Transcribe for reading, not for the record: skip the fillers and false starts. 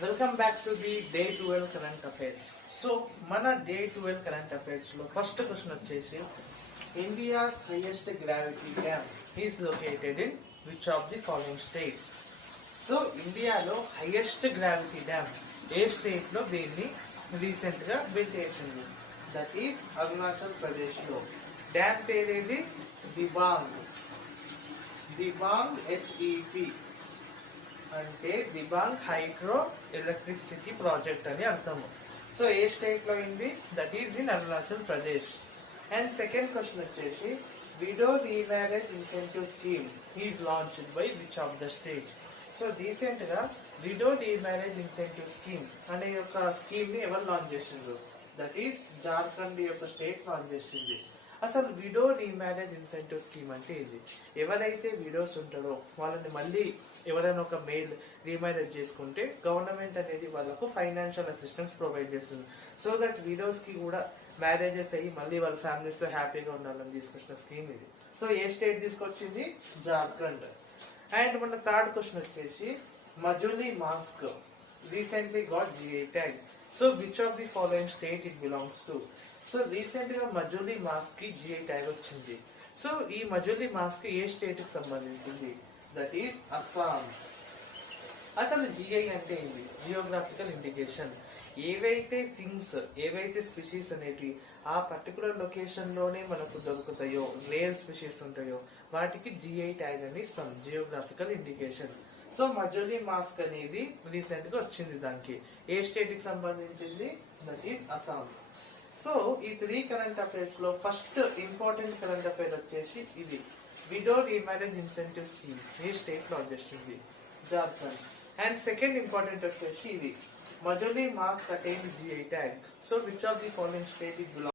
Welcome back to the Day 12 Current Affairs. So, మన Day 12 Current Affairs లో first question వచ్చేసి India's highest gravity dam is located in which of the following state. So ఇండియాలో highest gravity dam ఏ state లో దీన్ని recent గా build చేసింది? That is Arunachal Pradesh లో. Dam పేరేది? Dibang. Dibang HEP అంటే దిబాంగ్ హైడ్రో ఎలక్ట్రిసిటీ ప్రాజెక్ట్ అని అర్థము. సో ఏ స్టేట్ లో అయింది? That is in Arunachal Pradesh. And second question వచ్చేసి widow remarriage incentive scheme is launched by which of the state. So recent గా విడో రీమ్యారేజ్ ఇన్సెంటివ్ స్కీమ్ అనే యొక్క స్కీమ్ ని ఎవరు లాంచ్ చేసిండ్రు? దట్ ఈస్ జార్ఖండ్ యొక్క స్టేట్ లాంచ్ చేసింది. అసలు విడో రీమ్యారేజ్ ఇన్సెంటివ్ స్కీమ్ అంటే ఇది. ఎవరైతే విడోస్ ఉంటారో వాళ్ళని మళ్ళీ ఎవరైనా ఒక మేల్ రీమ్యారేజ్ చేసుకుంటే గవర్నమెంట్ అనేది వాళ్ళకు ఫైనాన్షియల్ అసిస్టెన్స్ ప్రొవైడ్ చేస్తుంది. సో దట్ విడోస్ కి కూడా మ్యారేజెస్ అయ్యి మళ్ళీ వాళ్ళ ఫ్యామిలీస్ తో హ్యాపీగా ఉండాలని తీసుకొచ్చిన స్కీమ్ ఇది. సో ఏ స్టేట్ తీసుకొచ్చింది? జార్ఖండ్. అండ్ మన థర్డ్ క్వశ్చన్ వచ్చేసి Majuli mask recently got GI tag. So which of the following state it belongs to? So recent గా మజులీ మాస్క్ కి జిఐ ట్యాగ్ వచ్చింది. సో ఈ మజులీ మాస్క్ ఏ స్టేట్ కి సంబంధించింది? That is Assam. అసలు జిఐ అంటే ఏంటి? Geographical indication. ఏవైతే థింగ్స్, ఏవైతే స్పీషీస్ అనేటివి ఆ పర్టికులర్ లొకేషన్ లోనే మనకు దొరుకుతాయో, రేర్ స్పీషీస్ ఉంటాయో వాటికి జిఐ ట్యాగ్ అని ఇస్తాం, geographical indication. So Majuli mask అనేది రీసెంట్ గా వచ్చింది. దానికి ఏ స్టేట్ కి సంబంధించింది? That is Assam. సో ఈ 3 కరెంట్ అఫైర్స్ లో ఫస్ట్ ఇంపార్టెంట్ కరెంట్ అఫైర్ వచ్చేసి ఇది. విడో రీమ్యారేజ్ ఇన్సెంటివ్ స్కీమ్ ఏ స్టేట్ లో చేస్తుంది? జార్ఖండ్. అండ్ సెకండ్ ఇంపార్టెంట్ వచ్చేసి ఇది Majuli mask attain GI tag. So which of the following state it belongs?